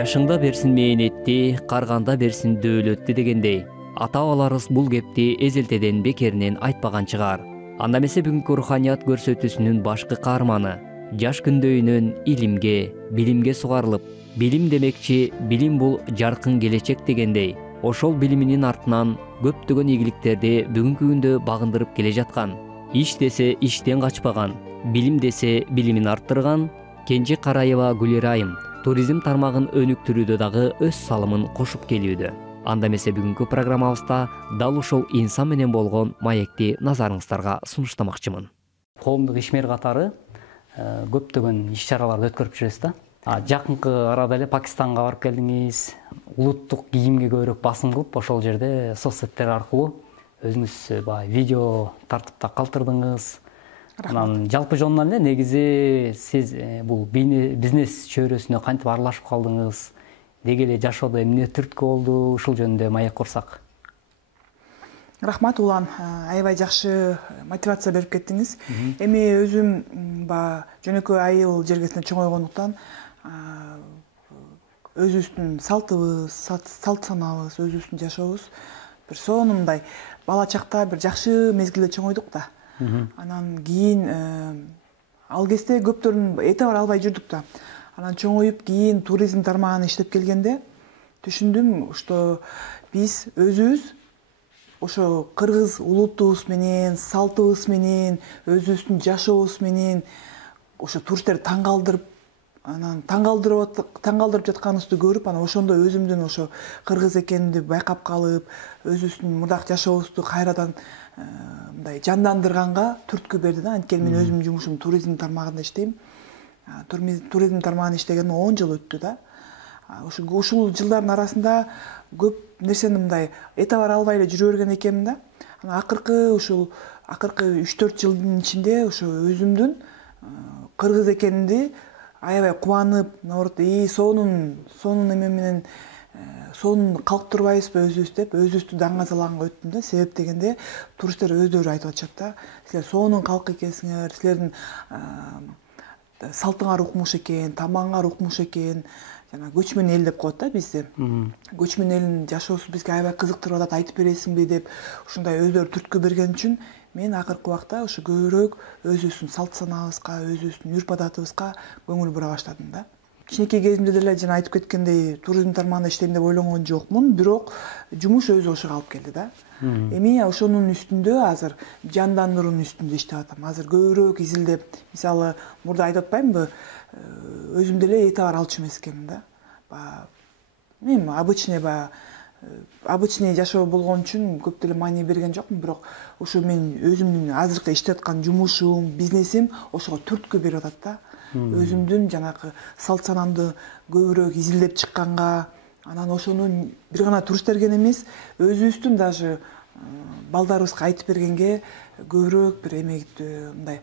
Жашыңда берсин мээнетти, карганда берсин дөөлөттү дегендей, ата-бабаларыбыз бул кепти эзелтеден бекеринен айтпаган чыгар. Анда эмесе бүгүнкү руханият көрсөтүүсүнүн башкы каарманы жаш күндөйүнөн илимге, билимге сугарылып, билим демекчи, билим бул жаркын келечек дегендей, ошол билиминин артынан көптөгөн ийгиликтерди бүгүнкү күндө багындырып келе жаткан, иш десе иштен качпаган, билим десе билимин арттырган Кенже Караева Гүлерайым туризм тармагын өнүктүрүүдө дагы өз салымын кошуп келүүдө. Анда эмесе бүгүнкү программабызда дал ушул инсан менен болгон маекти назарыңыздарга сунуштамакчымын. Коомдук ишмер катары көптөгөн иш-чараларды өткөрүп жүрөсүз да. Жакынкы арада эле Пакистанга барып келдиңиз, улуттук кийимге көбүрөөк басым кылып, ошол жерде соцсеттер аркылуу өзүңүз видео тартып да калтырдыңыз. Анан жалпы жонунан эле негизи сиз бул бизнес чөйрөсүнө кантип аралашып калдыңыз? Деги эле жашоодо эмне түрткү болду? Ушул жөнүндө маек курсак. Рахмат Улан, аябай жакшы мотивация берип кеттиңиз. Эми өзүм жөнөкөй айыл жергесинде чоңойгондуктан өзүбүздүн салтыбыз, салт санабыз, өзүбүздүн жашообуз бир сонундай бала чакта бир жакшы мезгилде чоңойдук да. Анан кийин ал кезде көптөрүн эте бар албай жүрдүк да. Анан чоңоюп кийин туризм тармагында иштеп келгенде түшүндүм, что биз өзүбүз ошо кыргыз улутубуз менен, салтыбыз менен, өзүбүздүн жашообуз менен ошо туристтерди таң калтырып, анан таң калтырып жатканыбызды көрүп, анан ошондо өзүмдүн ошо кыргыз экенимди байкап калып, өзүбүздүн мурдак жашообузду кайрадан мындай жандандырганга түрткү берди да. Анткени мен өзүмдүн жумушум туризм тармагында иштейм. Туризм тармагында иштегениме 10 жыл өттү да. Ушул жылдардын арасында көп нерсени мындай эте бар албай эле жүрө берген экенмин да. Анан акыркы 3-4 жылдын ичинде ошо өзүмдүн кыргыз экенимди аябай кубанып, наоборот, сонун эме менен сонун калк турбайбызбы өзүбүз деп, өзүбүздү даңазалаганга өттүм да. Себеп дегенде туристтер өздөрү айтып атышат да. Силер сонун калк экенсиңер, силердин салтыңар укмуш экен, тамагыңар укмуш экен. Жана көчмөн эл деп коет да бизди. Көчмөн элдин жашоосу бизге аябай кызыктырып атат, айтып бересиңби деп ушундай өздөрү түрткү берген үчүн мен акыркы убакта ушу көбүрөөк өзүбүздүн салт санабызга, өзүбүздүн үрп адатыбызга көңүл бура баштадым да. Кичинекей кезимде деле жана айтып кеткендей туризм тармагында иштейм деп ойлонгон жокмун, бирок жумуш өзү ошого алып келди да. Эми ошонун үстүндө азыр жандандыруунун үстүндө иштеп атам. Азыр көбүрөөк изилдеп, мисалы, мурда айтып атпаймынбы, өзүм деле эте бар алчу эмес экенмин да. Эми обычный жашоо болгон үчүн көп деле маани берген жокмун, бирок ушу мен өзүмдүн азыркы иштеп аткан жумушум, бизнесим ошого түрткү берип атат да. Өзүмдүн жанагы салт санамды көбүрөөк изилдеп чыкканга, анан ошону бир гана туристтерге эмес, өзүбүздүн даже балдарыбызга айтып бергенге көбүрөөк бир эмегиптүү мындай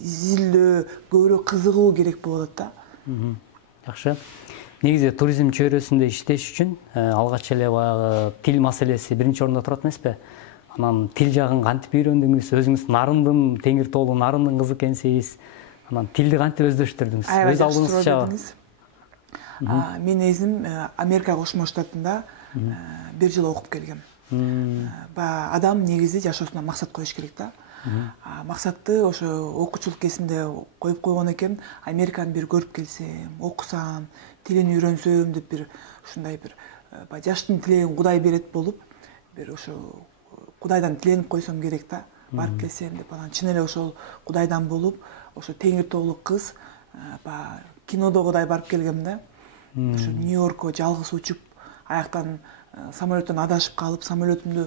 изилдөө, көбүрөөк кызыгуу керек болуп атат да. Жакшы. Негизи туризм чөйрөсүндө иштеш үчүн алгач эле баягы тил маселеси биринчи орунда турат эмеспи? Анан тил жагын кантип үйрөндүңүз? Өзүңүз нарындын, Теңир тоолу нарындын кызы экенсиз. Анан тилди кантип өздөштүрдүңүз? Өз алдыңызча. Мен өзүм Америка Кошмо Штатында 1 жыл окуп келгем. Адам негизи жашоосуна максат коюш керек да. Максатты ошо окуучулук кезинде коюп койгон экен, Американы бир көрүп келсем, окусам, тилин үйрөнсөм деп бир ушундай бир жаштын тилегин Кудай берет болуп, бир ошо Кудайдан тиленип койсом керек да. Барып келсем деп, анан чын эле ошол Кудайдан болуп, ошо Теңир тоолу кыз, кинодогудай барып келгем да. Ошо Нью-Йоркко жалгыз учуп, аяктан самолеттен адашып калып, самолетимди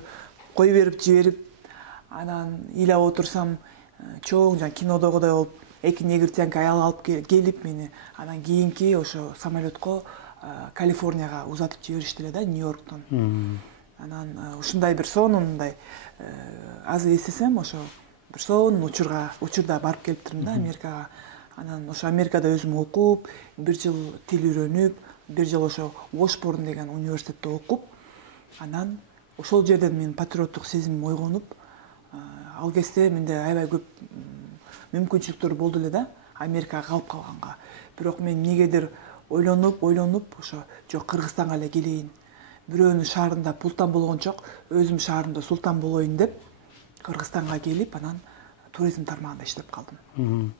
кое берип жиберип анан ыйлап отурсам чоң жана кинодогудай болуп эки негритянка аял алып келип мени анан кийинки ошо самолетко Калифорнияга узатып жиберишти эле да, Нью-Йорктон. Анан ушундай бир сонун мындай азыр эстесем ошо бир сонун учурда барып келиптирмин да Америкага. Анан ошо Америкада өзүм окуп, бир жыл тил үйрөнүп, бир жыл ошо Уошборн деген университетте окуп, анан ошол жерден менин патриоттук сезимим ойгонуп, ал кезде менде аябай көп мүмкүнчүлүктөр болду эле да Америкага калып калганга. Бирок мен эмнегедир ойлонуп ошо жок, Кыргызстанга эле келейин. Бирөөнүн шаарында пултан болгончок, өзүм шаарымда султан болоюн деп Кыргызстанга келип, анан туризм тармагында иштеп калдым.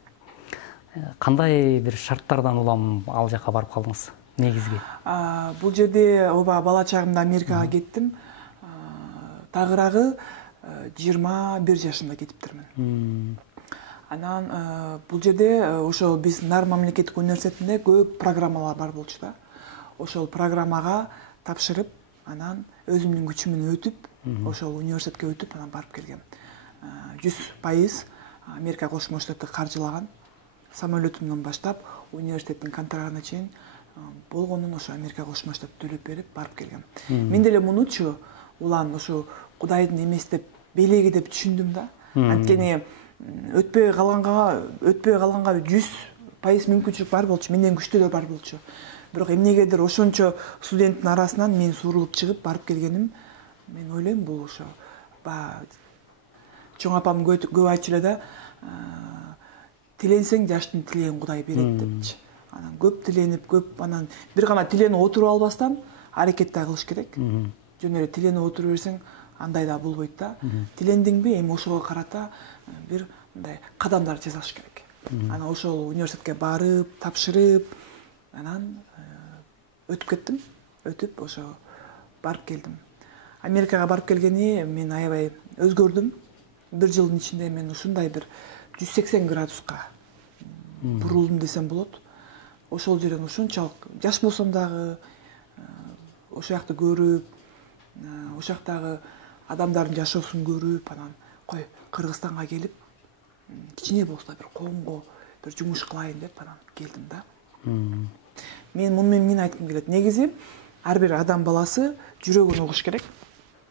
Кандай бир шарттардан улам ал жака барып калдыңыз негизги? Бул жерде ооба бала чагымда Америкага кеттим. Тагыраагы 21 жашымда кетиптирмин. Анан бул жерде ошо биз Нар мамлекеттик университетинде көп программалар бар болчу да. Ошол программага тапшырып, анан өзүмдүн күчүм менен өтүп, ошол университетке өтүп, анан барып келгем. 100% Америка Кошмо Штаты каржылаган. Самолетумдан баштап университеттин контрагына чейин болгонун ошо Америка Кошмо Штаты төлөп берип барып келгем. Мен деле мунучу улан ошо Кудайдын эмеси деп, белеги деп түшүндүм да. Анткени өтпөй калганга 100% мүмкүнчүлүк бар болчу, менден күчтүүлөр бар болчу. Бирок эмнегедир ошончо студенттин арасынан мен суурулуп чыгып барып келгеним, мен ойлойм бул ошо чоң апам көп айтчу эле да, тиленсең жаштын тилегин Кудай берет депчи. Анан көп тиленип, анан бир гана тиленип отуруп албастан аракет да кылыш керек. Жөн эле тиленип отура берсең андай да болбойт да. Тилендиңби, эми ошого карата бир мындай кадамдар жасаш керек. Анан ошол университетке барып, тапшырып, анан өтүп кеттим. Өтүп ошо барып келдим. Америкага барып келгени мен аябай өзгөрдүм. Бир жылдын ичинде мен ушундай бир 180 градуска бурулдум десем болот. Ошол жерден ушунчалык жаш болсом дагы ошол жакты көрүп, ошол жактагы адамдардын жашоосун көрүп, анан кой Кыргызстанга келип, кичине болсо бир коомго бир жумуш кылайын деп анан келдим да. Мен муну менен эмнени айткым келет? Негизи ар бир адам баласы жүрөгүн угуш керек.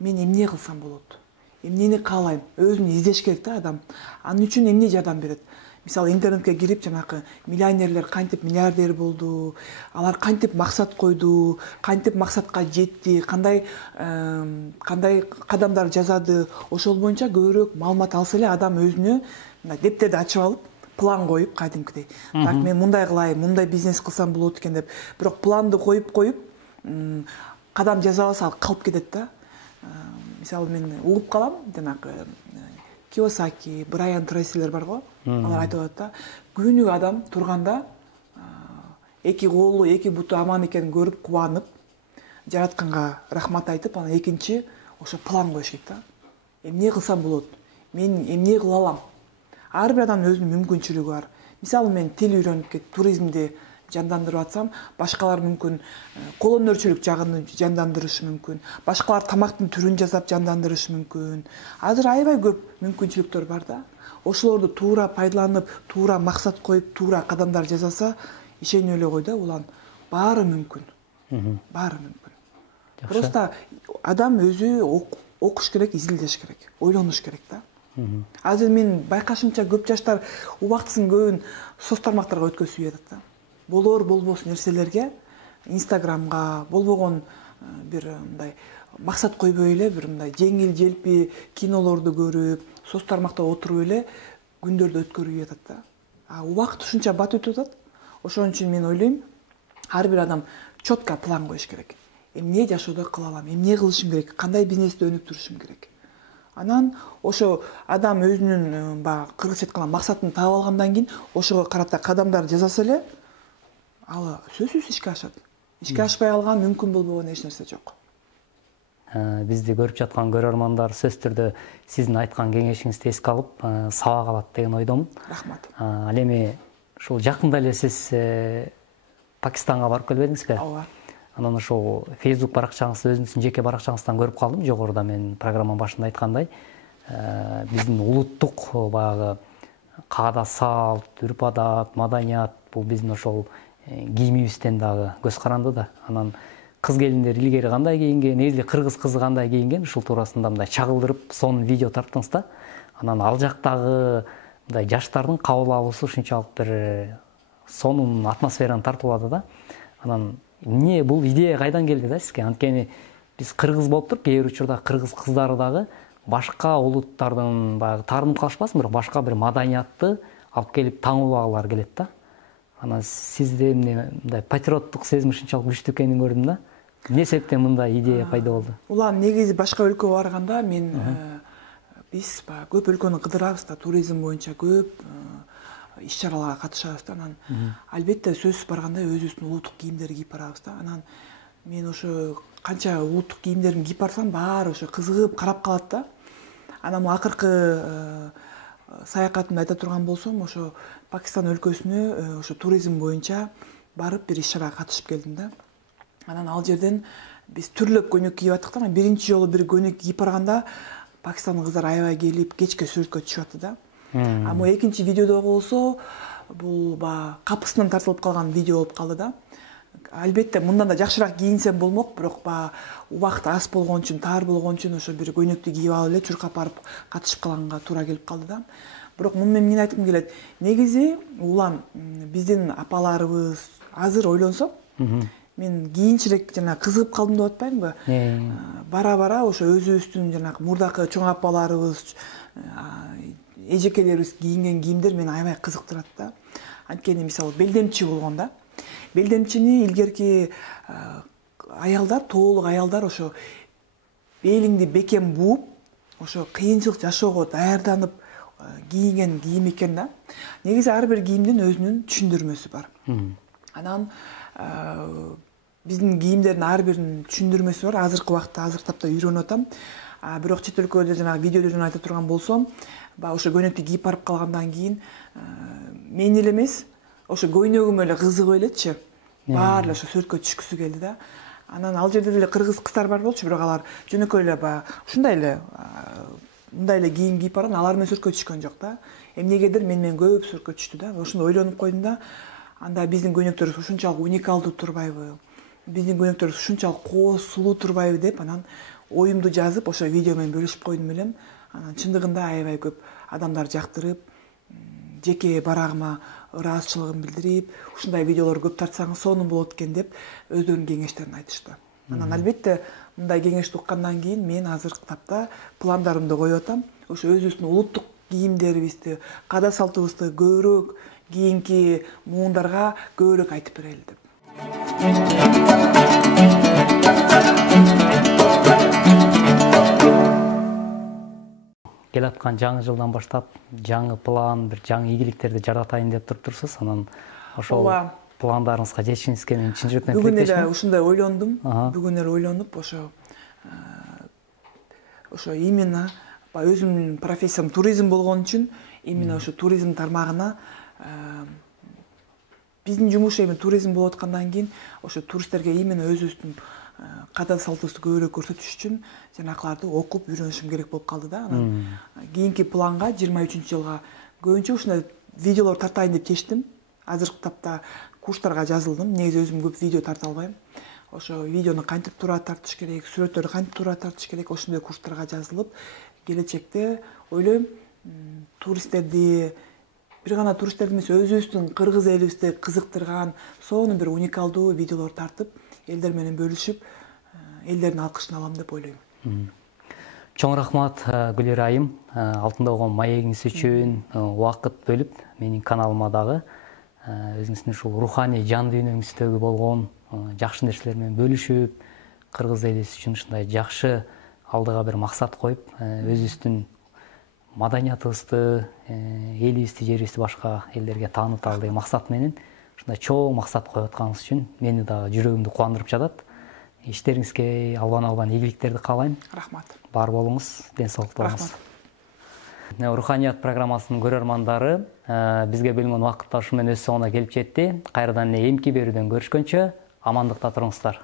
Мен эмне кылсам болот? Эмнени каалайм? Өзүн издеш керек да адам. Анын үчүн эмне жардам берет? Мисалы интернетке кирип, жанакы миллионерлер кантип миллиардер болду, алар кантип максат койду, кантип максатка жетти, кандай кадамдар жасады, ошол боюнча көбүрөөк маалымат алса эле адам өзүнө дептерди ачып алып, план коюп, кадимкидей. Так, мен мындай кылайын, мындай бизнес кылсам болот экен деп. Бирок планды коюп, кадам жасабаса ал калып кетет да. Мисалы мен угуп калам, жанакы Киосаки, Брайан Трейсилер бар го. Алар айтып атат да, күнүгө адам турганда эки колу, эки буту аман экенин көрүп кубанып, жаратканга рахмат айтып, анан экинчи ошо план коюш керек да. Эмне кылсам болот? Мен эмне кыла алам? Ар бир адамдын өзүнүн мүмкүнчүлүгү бар. Мисалы мен тил үйрөнүп кетип, туризмди жандандырып атсам, башкалар мүмкүн кол өнөрчүлүк жагын жандандырышы мүмкүн, башкалар тамактын түрүн жасап жандандырышы мүмкүн. Азыр аябай көп мүмкүнчүлүктөр бар да. Ошолорду туура пайдаланып, туура максат коюп, туура кадамдар жасаса, ишенип эле кой да, улан баары мүмкүн. Баары мүмкүн. Просто адам өзү окуш керек, изилдеш керек, ойлонуш керек да. Азыр мен байкашымча көп жаштар убактысын көбүн соц тармактарга өткөзүп жатат да. Болор болбос нерселерге, Инстаграмга, болбогон бир мындай максат койбой эле, бир мындай жеңил желпи кинолорду көрүп, соц тармакта отуруп эле күндөрдү өткөрүп жатат да. Убакыт ушунча бат өтүп атат. Ошон үчүн мен ойлойм, ар бир адам четко план коюш керек. Эмне жашоодо кыла алам, эмне кылышым керек, кандай бизнести өнүктүрүшүм керек. Анан ошо адам өзүнүн баягы кыргызча айтканда максатын таап алгандан кийин ошого карата кадамдар жасаса эле, ал сөзсүз ишке ашат. Ишке ашпай алган мүмкүн болбогон эч нерсе жок. Бизди көрүп жаткан көрөрмандар сөзсүз түрдө сиздин айткан кеңешиңизди эске алып, сабак алат деген ойдомун. Рахмат. Ал эми ушул жакында эле сиз Пакистанга барып келбедиңизби? Ооба. Анан ошол Facebook баракчаңызды өзүңүздүн жеке баракчаңыздан көрүп калдым. Жогоруда мен программанын башында айткандай, биздин улуттук баягы каада салт, үрп адат, маданият бул биздин ошол кийимибизден дагы көз каранды да. Анан кыз келиндер илгери кандай кийинген, негизи кыргыз кызы кандай кийинген, ушул туурасында мындай чагылдырып, сонун видео тарттыңыз да. Анан ал жактагы мындай жаштардын кабыл алуусу ушунчалык бир сонун атмосфераны тартуулады да. Анан эмне бул идея кайдан келди да сизге? Анткени биз кыргыз болуп туруп, кээ бир учурда кыргыз кыздары дагы башка улуттардын баягы таарынып калышпасын, бирок башка бир маданиятты алып келип таңуулагылары келет да. Анан сизде эмне мындай патриоттук сезим ушунчалык күчтүү экенин көрдүм да. Эмне себептен мындай идея пайда болду? Улам негизи башка өлкөгө барганда мен биз көп өлкөнү кыдырабыз да, туризм боюнча көп иш-чараларга катышабыз да. Анан албетте сөзсүз барганда өзүбүздүн улуттук кийимдерди кийип барабыз да. Анан мен ошо канча улуттук кийимдеримди кийип барсам, баары ошо кызыгып карап калат да. Анан акыркы саякатымды айта турган болсом, ошо Пакистан өлкөсүнө ошо туризм боюнча барып бир иш-чарага катышып келдим да. Анан ал жерден биз түрлөп көйнөк кийип аттык да. Биринчи жолу бир көйнөк кийип барганда Пакистандын кыздары аябай келип, кечке сүрөткө түшүп атты да. А мо экинчи видеодо болсо, бул баягы капысынан тартылып калган видео болуп калды да. Албетте мындан да жакшыраак кийинсем болмок, бирок баягы убакыт аз болгон үчүн, таар болгон үчүн ошо бир көйнөктү кийип алып эле чуркап барып катышып калганга туура келип калды да. Бирок муну мен эмне айткым келет? Негизи улам биздин апаларыбыз азыр ойлонсок, мен кийинчерээк жана кызыгып калдым деп атпаймынбы? Бара-бара ошо өзүбүздүн жанагы мурдакы чоң апаларыбыз, эжекелерибиз кийинген кийимдер мени аябай кызыктырат да. Анткени мисалы белдемчи болгон да. Белдемчини илгерки аялдар, тоолук аялдар ошо белиңди бекем бууп, ошо кыйынчылык жашоого даярданып кийинген кийим экен да. Негизи ар бир кийимдин өзүнүн түшүндүрмөсү бар. Анан биздин кийимдердин ар биринин түшүндүрмөсү бар. Азыркы убакытта, азыркы тапта үйрөнүп атам. Бирок чет өлкөдө жанагы видеодон айта турган болсом, ошо көйнөктү кийип барып калгандан кийин мен эле эмес, ошо көйнөгүм эле кызыгып элечи. Баары ошо сүрөткө түшкүсү келди да. Анан ал жерде деле кыргыз кыздар бар болчу, бирок алар жөнөкөй эле ушундай эле мындай эле кийим кийип барган, алар менен сүрөткө түшкөн жок да. Эмнегедир менен көп сүрөткө түштү да. Ошондо ойлонуп койдум да. Анда биздин көйнөктөрүбүз ушунчалык уникалдуу турбайбы? Биздин көйнөктөрүбүз ушунчалык кооз, сулуу турбайбы деп анан оюмду жазып, ошо видео менен бөлүшүп койдум элем. Анан чындыгында аябай көп адамдар жактырып, жеке барагыма ыраазычылыгын билдирип, ушундай видеолор көп тартсаңыз сонун болот экен деп өздөрүнүн кеңештерин айтышты. Анан албетте мындай кеңешти уккандан кийин мен азыркы тапта пландарымды коюп атам. Ошо өзүбүздүн улуттук кийимдерибизди, каада салтыбызды көбүрөөк кийинки муундарга көбүрөөк айтып берели деп. Келаткан жаңы жылдан баштап жаңы план, бир жаңы ийгиликтерди жаратайын деп туруптурсуз. Анан ошол пландарыңызга жетишиңизге мен чын жүрөктөн бүгүн эле ушундай ойлондум. Бүгүн эле ойлонуп, ошо именно өзүмдүн профессиям туризм болгон үчүн, именно ошо туризм тармагына биздин жумуш эми туризм болуп аткандан кийин, ошо туристтерге именно өзүбүздүн каада салтыбызды көбүрөөк көрсөтүш үчүн жанакыларды окуп үйрөнүшүм керек болуп калды да. Анан кийинки планга 23 жылга көбүнчө ушундай видеолор тартайын деп чечтим. Азыркы тапта курстарга жазылдым. Негизи өзүм көп видео тарта албайм. Ошо видеону кантип туура тартыш керек, сүрөттөрдү кантип туура тартыш керек, ошондой курстарга жазылып, келечекте ойлойм туристтерди, бир гана туристтерди эмес, өзүбүздүн кыргыз элибизди кызыктырган сонун бир уникалдуу видеолор тартып, элдер менен бөлүшүп, элдердин алкышын алам деп ойлойм. Чоң рахмат Гүлира айым, алтында болгон маегиңиз үчүн убакыт бөлүп, менин каналыма дагы өзүңүздүн ушул руханий жан дүйнөңүздөгү болгон жакшы нерселер менен бөлүшүп, кыргыз элибиз үчүн ушундай жакшы алдыга бир максат коюп, өзүбүздүн маданиятыбызды, элибизди, жерибизди башка элдерге тааныталы деген максат менен ушундай чоң максат коюп атканыңыз үчүн мени дагы жүрөгүмдү кубандырып жатат. Иштериңизге албан ийгиликтерди каалайм. Рахмат. Бар болуңуз, ден соолукта болуңуз. Руханият программасынын көрөрмандары, бизге бөлүнгөн убакыт ушу менен өз соңуна келип жетти. Кайрадан эмки берүүдөн көрүшкөнчө амандыкта туруңуздар.